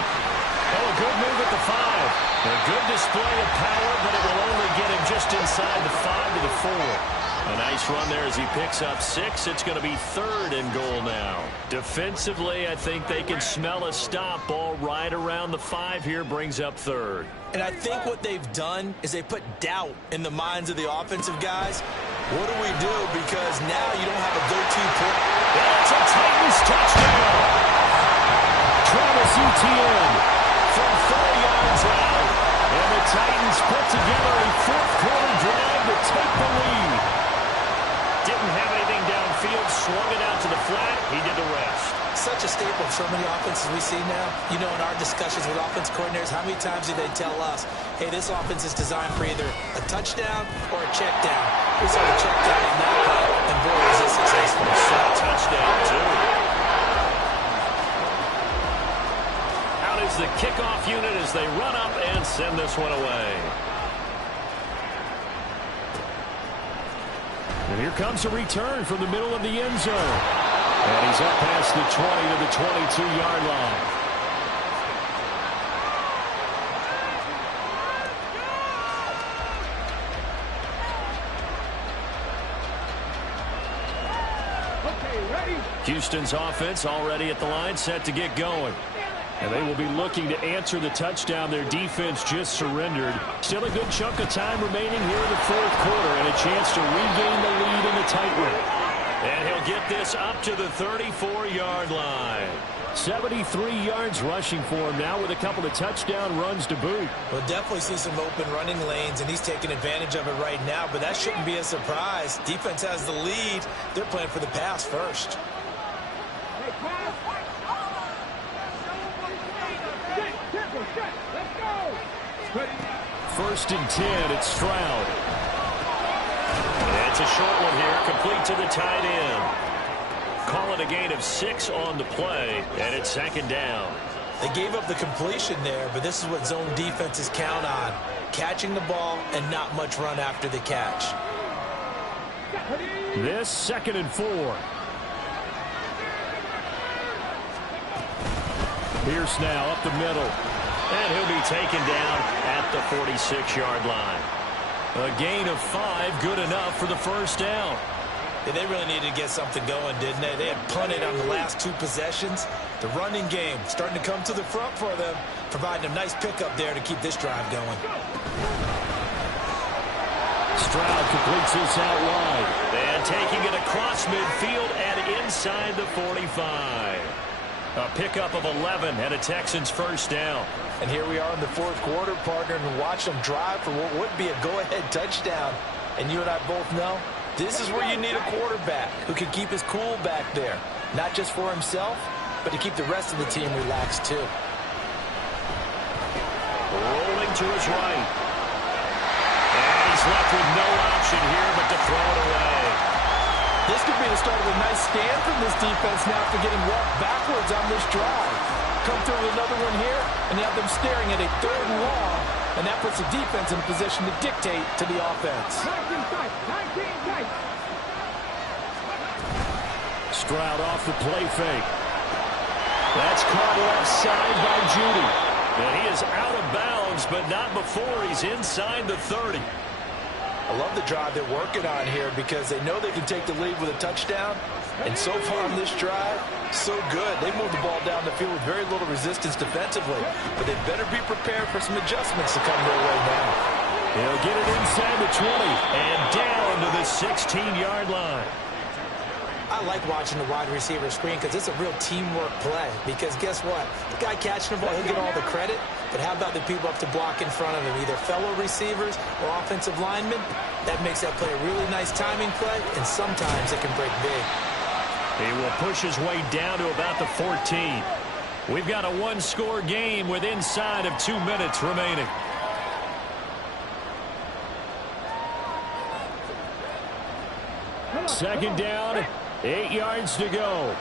Oh, a good move at the 5. A good display of power, but it will only get him just inside the 5 to the 4. A nice run there as he picks up 6. It's going to be 3rd and goal now. Defensively, I think they can smell a stop. Ball right around the 5 here brings up 3rd. And I think what they've done is they put doubt in the minds of the offensive guys. What do we do? Because now you don't have a go-to play. That's a Titans touchdown. Travis Etienne from 4 yards out. And the Titans put together a 4th-quarter drive to take the lead. Didn't have anything downfield, swung it out to the flat. He did the rest. Such a staple of so many offenses we see now. You know, in our discussions with offense coordinators, how many times do they tell us, hey, this offense is designed for either a touchdown or a check down. We saw the check down on that play, and boy, was it successful. Shot touchdown, too. Out is the kickoff unit as they run up and send this one away. And here comes a return from the middle of the end zone. And he's up past the 20 to the 22-yard line. Okay, ready? Houston's offense already at the line, set to get going. And they will be looking to answer the touchdown their defense just surrendered. Still a good chunk of time remaining here in the 4th quarter and a chance to regain the lead in the tightrope. And he'll get this up to the 34-yard line. 73 yards rushing for him now with a couple of touchdown runs to boot. We'll definitely see some open running lanes, and he's taking advantage of it right now, but that shouldn't be a surprise. Defense has the lead. They're playing for the pass first. Hey, pass. Let's go. Ready? 1st and 10, it's Stroud. It's a short one here, complete to the tight end. Call it a gain of 6 on the play, and it's 2nd down. They gave up the completion there, but this is what zone defenses count on. Catching the ball and not much run after the catch. This 2nd and 4. Pierce now up the middle. And he'll be taken down at the 46-yard line. A gain of 5, good enough for the 1st down. Yeah, they really needed to get something going, didn't they? They had punted on the last 2 possessions. The running game starting to come to the front for them, providing a nice pickup there to keep this drive going. Stroud completes this out wide. And taking it across midfield and inside the 45. A pickup of 11 and a Texans 1st down. And here we are in the 4th quarter, partner, and watch them drive for what would be a go-ahead touchdown. And you and I both know this is where you need a quarterback who can keep his cool back there. Not just for himself, but to keep the rest of the team relaxed too. Rolling to his right. And he's left with no option here but to throw it away. This could be the start of a nice stand from this defense now after getting walked backwards on this drive. Come through with another one here, and you have them staring at a 3rd and long, and that puts the defense in a position to dictate to the offense. 19 tight. 19 tight. Stroud off the play fake. That's caught left side by Judy. And he is out of bounds, but not before he's inside the 30. I love the drive they're working on here because they know they can take the lead with a touchdown. And so far on this drive, so good. They moved the ball down the field with very little resistance defensively. But they better be prepared for some adjustments to come their way now. He'll get it inside the 20 and down to the 16-yard line. I like watching the wide receiver screen because it's a real teamwork play. Because guess what? The guy catching the ball, he'll get all the credit. But how about the people up to block in front of him, either fellow receivers or offensive linemen? That makes that play a really nice timing play, and sometimes it can break big. He will push his way down to about the 14. We've got a 1-score game with inside of 2 minutes remaining. Second down, 8 yards to go.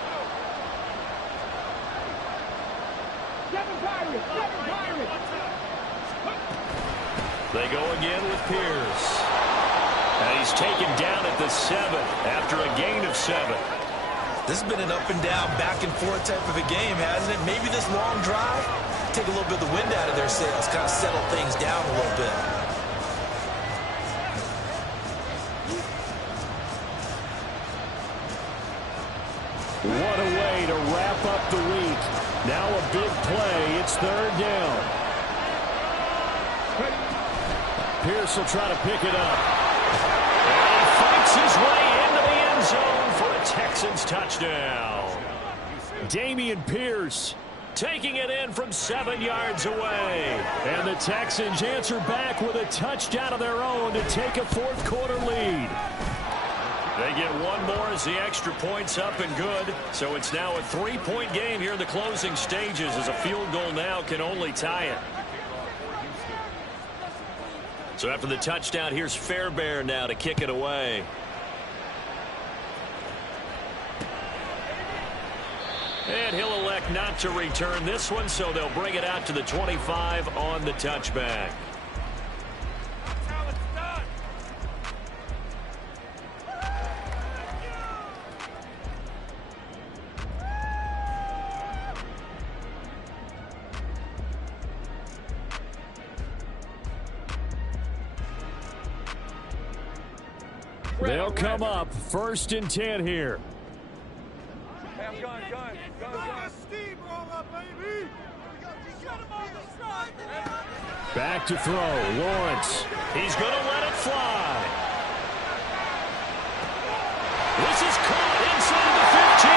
They go again with Pierce. And he's taken down at the 7 after a gain of 7. This has been an up and down, back and forth type of a game, hasn't it? Maybe this long drive, take a little bit of the wind out of their sails, kind of settle things down a little bit. up the week. Now a big play. It's third down. Pierce will try to pick it up. And he fights his way into the end zone for a Texans touchdown. Dameon Pierce taking it in from 7 yards away. And the Texans answer back with a touchdown of their own to take a fourth-quarter lead. They get one more as the extra point's up and good. So it's now a 3-point game here in the closing stages as a field goal now can only tie it. So after the touchdown, here's Fairbairn now to kick it away. And he'll elect not to return this one, so they'll bring it out to the 25 on the touchback. They'll come up 1st and 10 here. Back to throw. Lawrence. He's going to let it fly. This is caught inside the 15.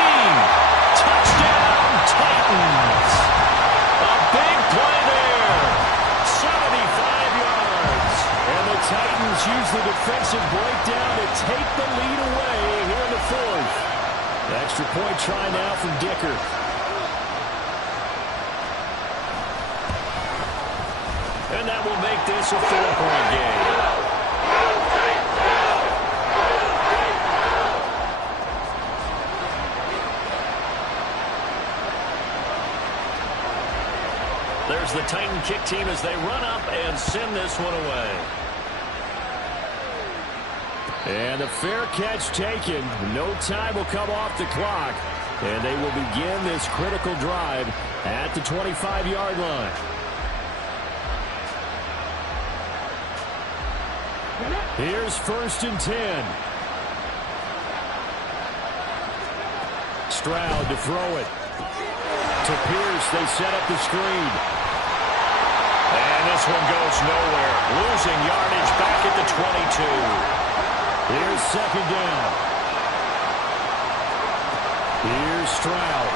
Touchdown, Titans. A big play there. 75 yards. And the Titans use the defensive breakdown to take the lead away here in the fourth. Extra point try now from Dicker. And that will make this a 4-point game. There's the Titan kick team as they run up and send this one away. And a fair catch taken. No time will come off the clock. And they will begin this critical drive at the 25-yard line. Here's 1st and 10. Stroud to throw it. To Pierce, they set up the screen. And this one goes nowhere. Losing yardage back at the 22. Here's 2nd down. Here's Stroud.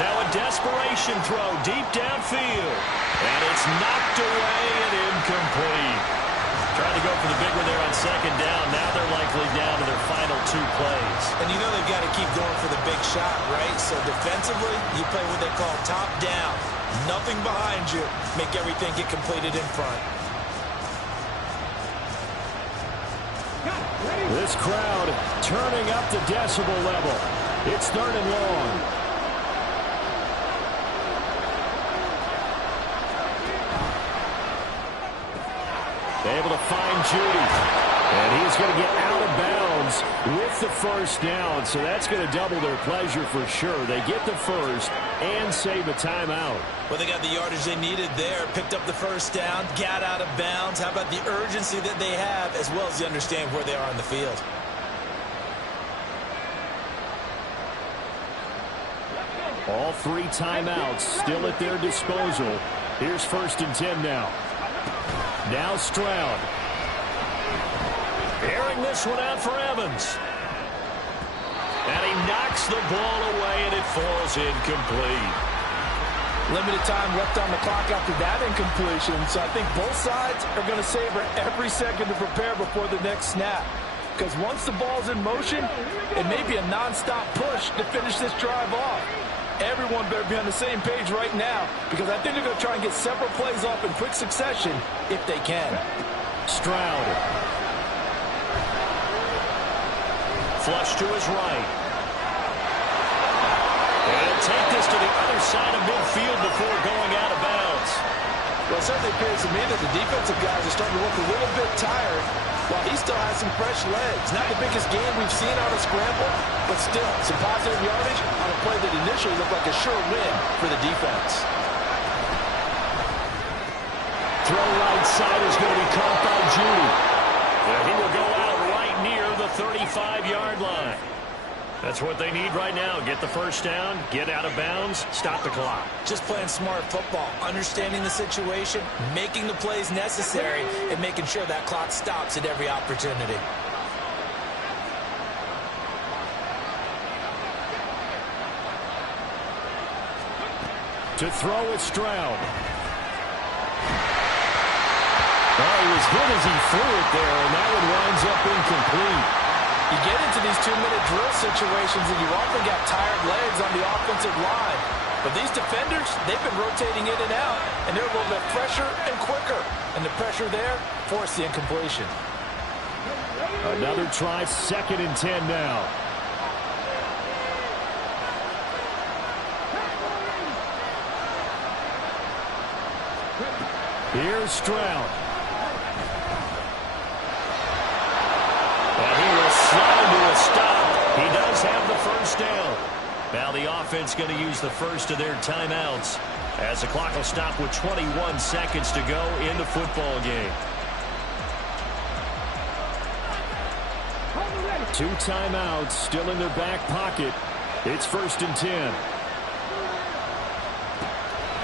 Now a desperation throw deep downfield. And it's knocked away and incomplete. Trying to go for the big one there on 2nd down. Now they're likely down to their final 2 plays. And you know they've got to keep going for the big shot, right? So defensively, you play what they call top down. Nothing behind you. Make everything get completed in front. This crowd turning up the decibel level. It's 3rd and long. Able to find Judy. And he's going to get out of bounds with the 1st down. So that's going to double their pleasure for sure. They get the 1st and save a timeout. Well, they got the yardage they needed there. Picked up the 1st down. Got out of bounds. How about the urgency that they have as well as they understand where they are on the field? All 3 timeouts still at their disposal. Here's 1st and 10 now. Now Stroud. Airing this one out for Evans. And he knocks the ball away, and it falls incomplete. Limited time left on the clock after that incompletion, so I think both sides are going to savor every second to prepare before the next snap. Because once the ball's in motion, it may be a nonstop push to finish this drive off. Everyone better be on the same page right now, because I think they're going to try and get several plays off in quick succession if they can. Stroud. Flush to his right. And he'll take this to the other side of midfield before going out of bounds. Well, it certainly appears to me that the defensive guys are starting to look a little bit tired while he still has some fresh legs. Not the biggest game we've seen on a scramble, but still some positive yardage on a play that initially looked like a sure win for the defense. Throw right side is going to be caught by Judy. And he will go out right near the 35-yard line. That's what they need right now. Get the first down, get out of bounds, stop the clock. Just playing smart football, understanding the situation, making the plays necessary, and making sure that clock stops at every opportunity. To throw is Stroud. Oh, he was hit as he threw it there, and that one winds up incomplete. You get into these 2-minute drill situations and you often got tired legs on the offensive line. But these defenders, they've been rotating in and out, and they're a little bit fresher and quicker. And the pressure there forced the incompletion. Another try, 2nd and 10 now. Here's Stroud. And he will slide to a stop. He does have the first down. Now the offense going to use the first of their timeouts as the clock will stop with 21 seconds to go in the football game. 2 timeouts still in their back pocket. It's 1st and 10.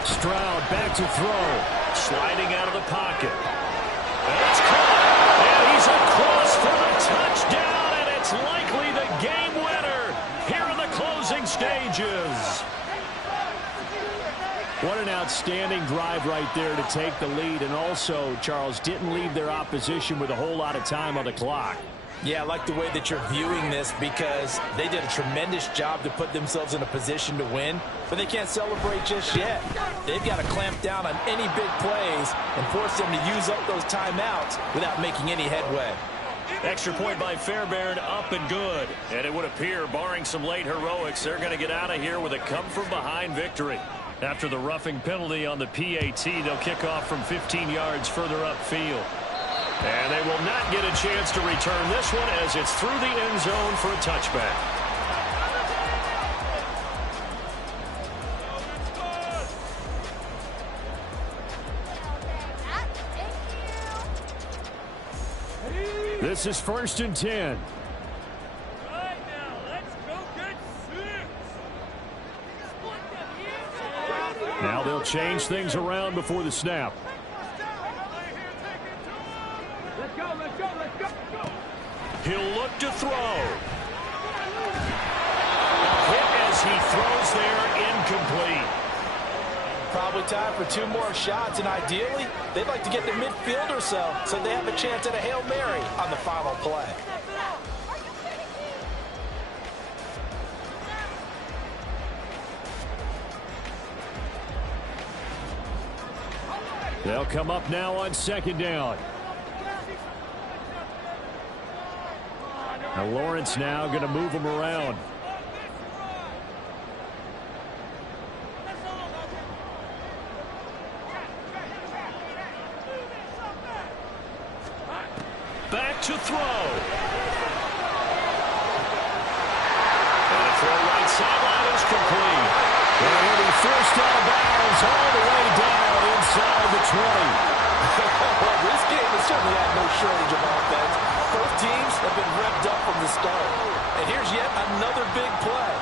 Stroud back to throw. Sliding out of the pocket. And it's caught. And he's across for the touchdown. And it's likely the game winner here in the closing stages. What an outstanding drive right there to take the lead. And also, Charles, didn't leave their opposition with a whole lot of time on the clock. Yeah, I like the way that you're viewing this because they did a tremendous job to put themselves in a position to win, but they can't celebrate just yet. They've got to clamp down on any big plays and force them to use up those timeouts without making any headway. Extra point by Fairbairn, up and good. And it would appear, barring some late heroics, they're going to get out of here with a come-from-behind victory. After the roughing penalty on the PAT, they'll kick off from 15 yards further upfield. And they will not get a chance to return this one as it's through the end zone for a touchback. This is 1st and 10. Now they'll change things around before the snap. He'll look to throw. Hit as he throws there, incomplete. Probably time for 2 more shots, and ideally, they'd like to get to midfield or so they have a chance at a Hail Mary on the final play. They'll come up now on 2nd down. Now Lawrence now going to move him around. Back to throw. And a throw right sideline is complete. And he'll be forced out of bounds all the way down inside the 20. Well, this game has certainly had no shortage of offense. Both teams have been revved up from the start. And here's yet another big play.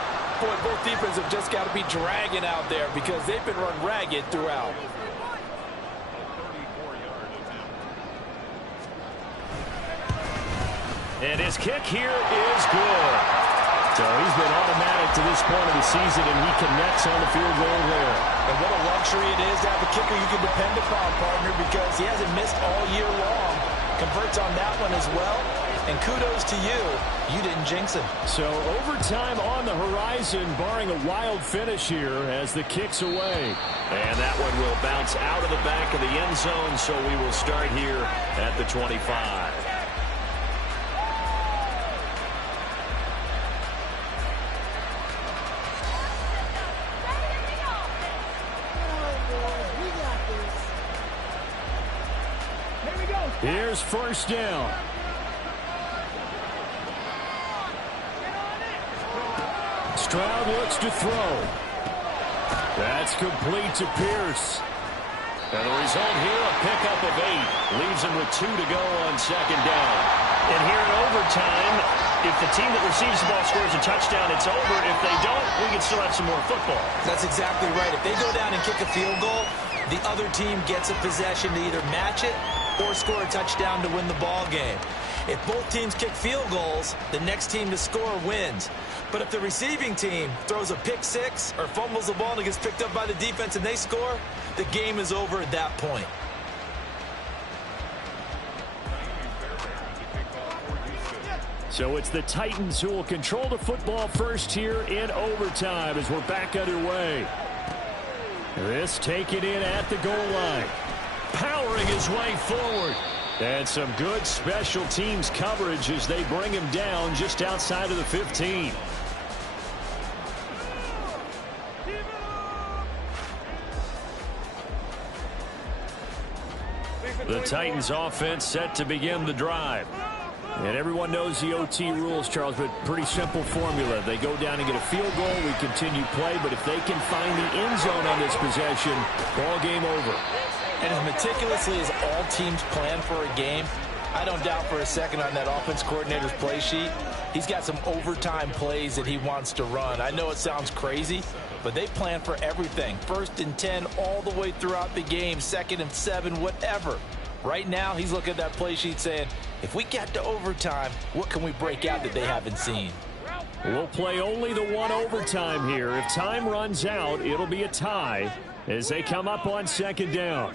Boy, both defenses have just got to be dragging out there because they've been run ragged throughout. And his kick here is good. So he's been automatic to this point of the season, and he connects on the field goal there. And what a luxury it is to have a kicker you can depend upon, partner, because he hasn't missed all year long. Converts on that one as well. And kudos to you. You didn't jinx him. So overtime on the horizon, barring a wild finish here as the kick's away. And that one will bounce out of the back of the end zone, so we will start here at the 25. Here's 1st down. Stroud looks to throw. That's complete to Pierce. And the result here, a pickup of 8. Leaves him with 2 to go on 2nd down. And here in overtime, if the team that receives the ball scores a touchdown, it's over. If they don't, we can still have some more football. That's exactly right. If they go down and kick a field goal, the other team gets a possession to either match it or score a touchdown to win the ball game. If both teams kick field goals, the next team to score wins. But if the receiving team throws a pick six or fumbles the ball and it gets picked up by the defense and they score, the game is over at that point. So it's the Titans who will control the football first here in overtime as we're back underway. This taken in at the goal line. Powering his way forward. And some good special teams coverage as they bring him down just outside of the 15. The Titans offense set to begin the drive. And everyone knows the OT rules, Charles, but pretty simple formula. They go down and get a field goal, we continue play, but if they can find the end zone on this possession, ball game over. And as meticulously as all teams plan for a game, I don't doubt for a second on that offense coordinator's play sheet, he's got some overtime plays that he wants to run. I know it sounds crazy, but they plan for everything. 1st and 10 all the way throughout the game, 2nd and 7, whatever. Right now, he's looking at that play sheet saying, if we get to overtime, what can we break out that they haven't seen? We'll play only the one overtime here. If time runs out, it'll be a tie as they come up on 2nd down.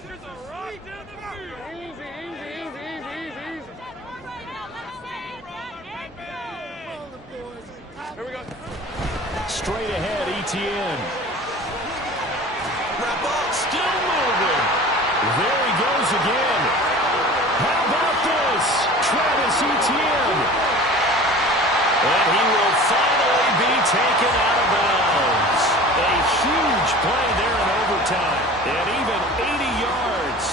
Straight ahead, Etienne. Wrap up. Still moving. There he goes again. How about this? Travis Etienne. And he will finally be taken out of bounds. A huge play there in overtime. And even 80 yards.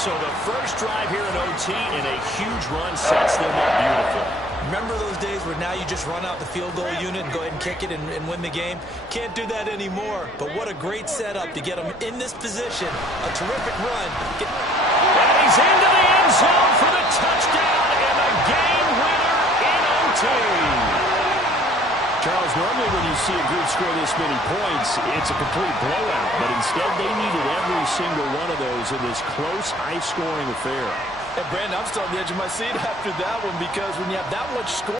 So the first drive here in OT and a huge run sets them up beautiful. Remember those days where now you just run out the field goal unit and go ahead and kick it and win the game? Can't do that anymore. But what a great setup to get them in this position. A terrific run. And he's into the end zone for the touchdown and the game winner in OT. Charles, normally when you see a group score this many points, it's a complete blowout. But instead, they needed every single one of those in this close, high-scoring affair. And Brandon, I'm still on the edge of my seat after that one because when you have that much score,